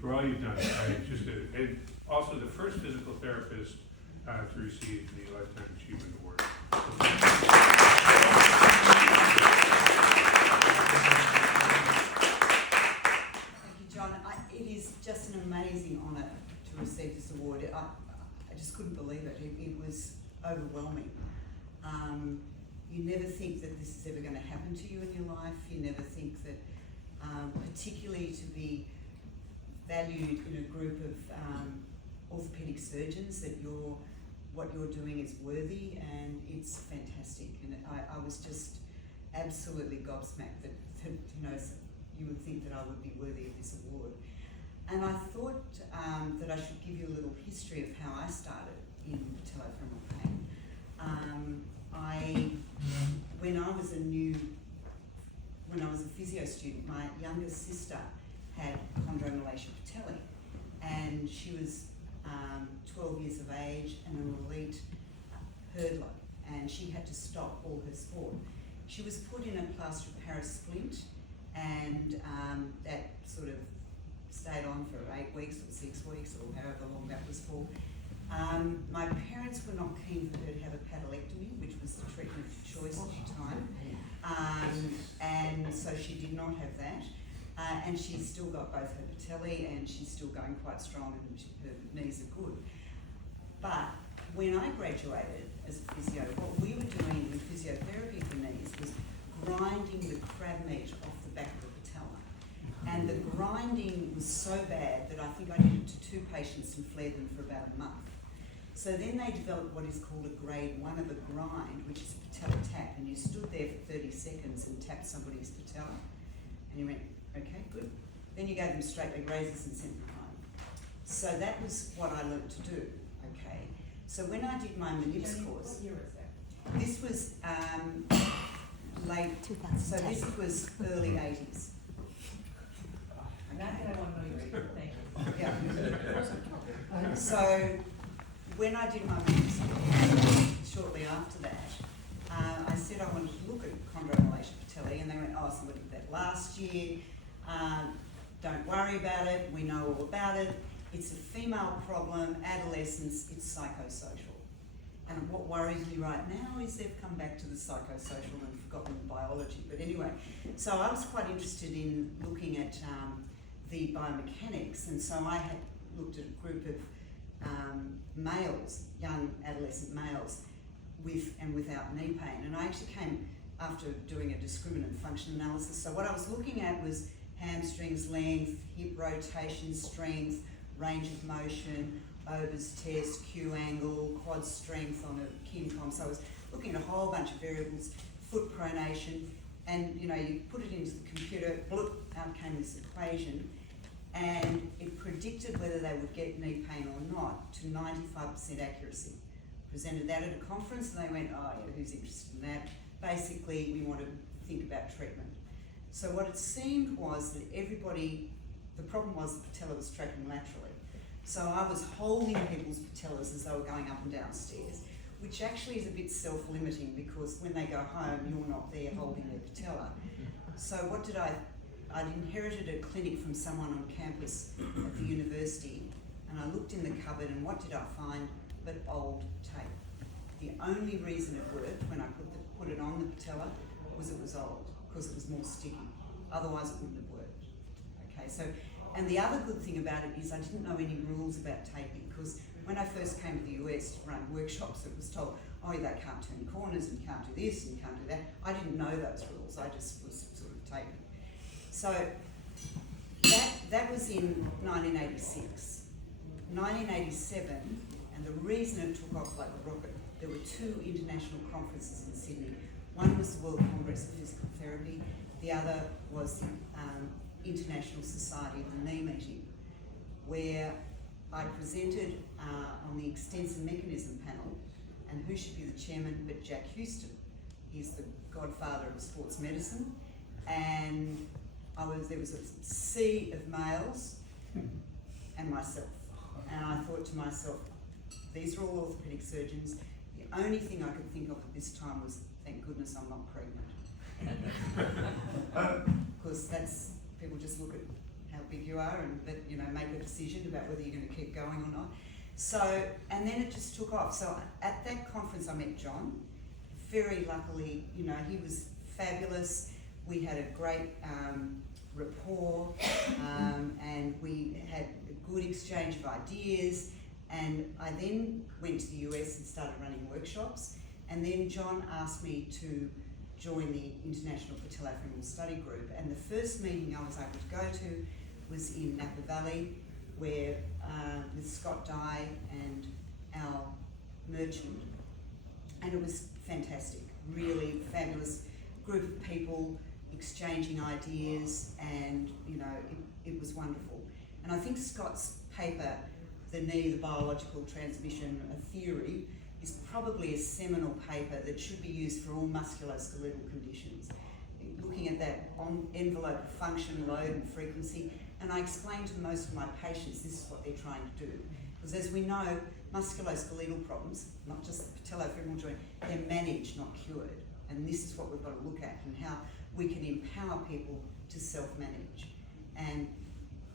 for all you've done. And also the first physical therapist to receive the Lifetime Achievement Award. It is just an amazing honour to receive this award. I just couldn't believe it. It was overwhelming. You never think that this is ever going to happen to you in your life. You never think that, particularly to be valued in a group of orthopaedic surgeons, that what you're doing is worthy, and it's fantastic. And I was just absolutely gobsmacked that you would think that I would be worthy of this award. And I thought that I should give you a little history of how I started in patellofemoral pain. When I was a physio student, my younger sister had chondromalacia patelli, and she was 12 years of age and an elite hurdler, and she had to stop all her sport. She was put in a plaster of Paris splint, and that sort of stayed on for 8 weeks or 6 weeks or however long that was for. My parents were not keen for her to have a patelectomy, which was the treatment of choice at the time, and so she did not have that. And she's still got both her patelli, and she's still going quite strong, and her knees are good. But when I graduated as a physio, what we were doing with physiotherapy for knees was grinding the crab meat off the back of the patella. And the grinding was so bad that I think I did it to 2 patients and flared them for about a month. So then they developed what is called a grade 1 of a grind, which is a patella tap, and you stood there for 30 seconds and tapped somebody's patella, and you went, okay, good. Then you gave them straight leg raises and sent them home. So that was what I learnt to do, okay. So when I did my McConnell course, what year was that? this was late 2010. So this was early 80s. Not that I want to know your age, thank you. Yeah. So when I did my McConnell shortly after that, I said I wanted to look at chondromalacia patelli, and they went, oh, somebody did that last year. Don't worry about it. We know all about it. It's a female problem, adolescence, it's psychosocial. And what worries me right now is they've come back to the psychosocial and forgotten the biology. But anyway, so I was quite interested in looking at the biomechanics, and so I had looked at a group of males, young adolescent males, with and without knee pain. And I actually came after doing a discriminant function analysis. So what I was looking at was hamstrings length, hip rotation strength, range of motion, Ober's test, Q angle, quad strength on a KIMCOM. So I was looking at a whole bunch of variables, foot pronation, and you put it into the computer, bloop, out came this equation, and it predicted whether they would get knee pain or not to 95% accuracy. Presented that at a conference, and they went, oh yeah, who's interested in that? Basically, we want to think about treatment. So what it seemed was that the problem was the patella was tracking laterally. So I was holding people's patellas as they were going up and down stairs, which actually is a bit self-limiting, because when they go home, you're not there holding their patella. So what did I'd inherited a clinic from someone on campus at the university, and I looked in the cupboard, and what did I find but old tape? The only reason it worked when I put it on the patella was it was old, because it was more sticky. Otherwise it wouldn't have worked. Okay, so, and the other good thing about it is I didn't know any rules about taping, because when I first came to the US to run workshops, it was told, oh, they can't turn corners, and you can't do this, and you can't do that. I didn't know those rules, I just was sort of taping. So that was in 1986. 1987, and the reason it took off like a rocket, there were 2 international conferences in Sydney. One was the World Congress of Physical Therapy, the other was the International Society of the Knee meeting, where I presented on the extensor mechanism panel, and who should be the chairman but Jack Houston. He's the godfather of sports medicine, and there was a sea of males and myself. And I thought to myself, these are all orthopaedic surgeons. The only thing I could think of at this time was, thank goodness I'm not pregnant. Because people just look at how big you are and make about whether you're going to keep going or not. So, and then it just took off. So at that conference I met John. Very luckily, you know, he was fabulous. We had a great rapport, and we had a good exchange of ideas. And I then went to the US and started running workshops. And then John asked me to join the International Patellofemoral Study Group. And the first meeting I was able to go to was in Napa Valley, where with Scott Dye and Al Merchant. And it was fantastic, really fabulous group of people exchanging ideas, and you know, it was wonderful. And I think Scott's paper, The Knee, the Biological Transmission of Theory, is probably a seminal paper that should be used for all musculoskeletal conditions. Looking at that envelope of function, load and frequency, and I explain to most of my patients this is what they're trying to do. Because as we know, musculoskeletal problems, not just the patellofemoral joint, they're managed, not cured. And this is what we've got to look at, and how we can empower people to self-manage. And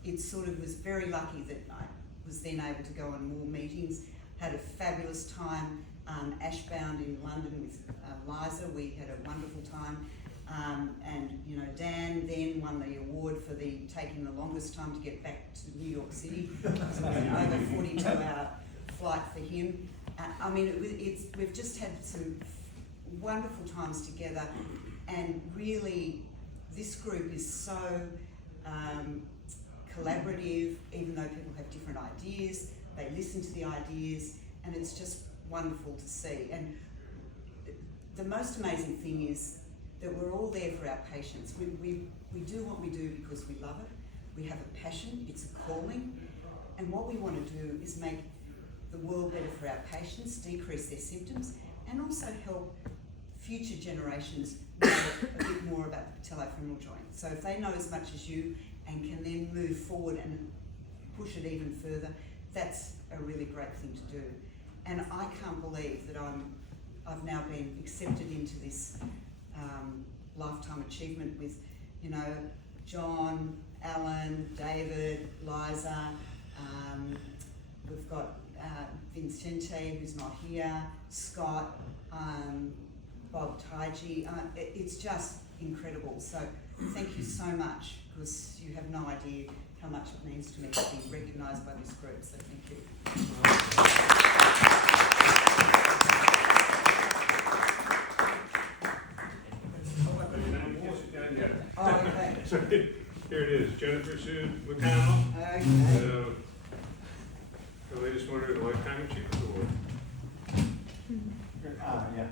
it sort of was very lucky that I was then able to go on more meetings, had a fabulous time, Ashbound in London with Liza, we had a wonderful time. And you know, Dan then won the award for taking the longest time to get back to New York City. It was an over 42-hour flight for him. I mean, we've just had some wonderful times together, and really this group is so collaborative, even though people have different ideas, they listen to the ideas, and it's just wonderful to see. And the most amazing thing is that we're all there for our patients. We do what we do because we love it, we have a passion, it's a calling, and what we want to do is make the world better for our patients, decrease their symptoms, and also help future generations know a bit more about the patellofemoral joint. So if they know as much as you and can then move forward and push it even further, that's a really great thing to do. And I can't believe that I've now been accepted into this lifetime achievement with, you know, John, Alan, David, Liza, we've got Vincente, who's not here, Scott, Bob Taiji. It's just incredible. So thank you so much, because you have no idea how much it means to me to be recognised by this group. So thank you. Oh, okay. So here it is, Jennifer Sue McConnell. Okay. The latest winner of the Lifetime Achievement Award. Yeah.